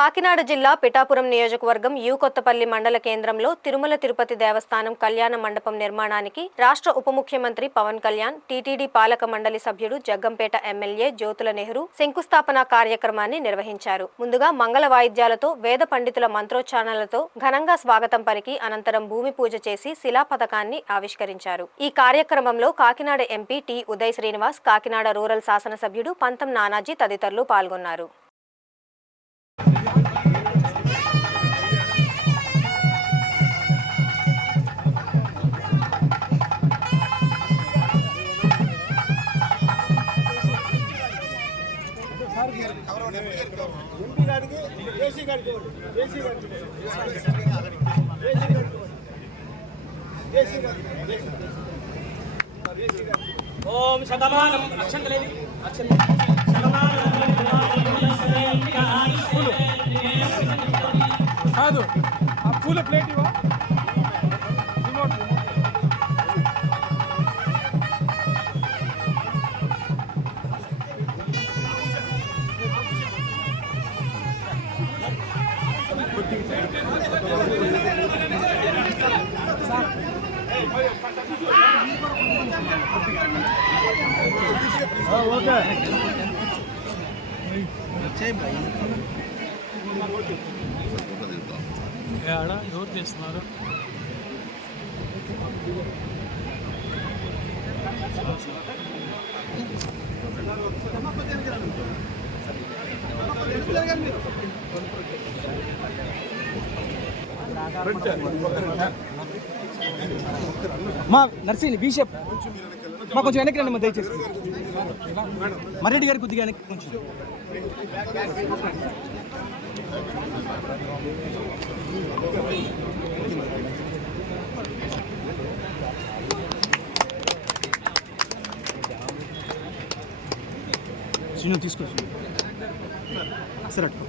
కాకినాడ జిల్లా పిఠాపురం నియోజకవర్గం యు కొత్తపల్లి మండల కేంద్రంలో తిరుమల తిరుపతి దేవస్థానం కళ్యాణ మండపం నిర్మాణానికి రాష్ట్ర ఉప ముఖ్యమంత్రి పవన్ కళ్యాణ్, టీటీడీ పాలక మండలి సభ్యుడు జగ్గంపేట ఎమ్మెల్యే జ్యోతుల నెహ్రూ శంకుస్థాపన కార్యక్రమాన్ని నిర్వహించారు. ముందుగా మంగళ వాయిద్యాలతో, వేద పండితుల మంత్రోచ్చారణలతో ఘనంగా స్వాగతం పలికి అనంతరం భూమి పూజ చేసి శిలా పథకాన్ని ఆవిష్కరించారు. ఈ కార్యక్రమంలో Kakinada MP T Uday Srinivas, Kakinada rural శాసనసభ్యుడు పంతం నానాజీ తదితరులు పాల్గొన్నారు. ఓం శతమానం అక్షంతలేవి కాదు ఆ పూల ప్లేట్ ఇవ్వ ఓకే ఆడ ఎవరు చేస్తున్నారు? మా నర్సింగ్ బీషప్ మా కొంచెం వెనక్కి రండి, మా దయచేసి మర్రెడ్డి గారి కొద్దిగా వెనక్కి కొంచెం. శ్రీను తీసుకోవచ్చు సార్ అట్లా.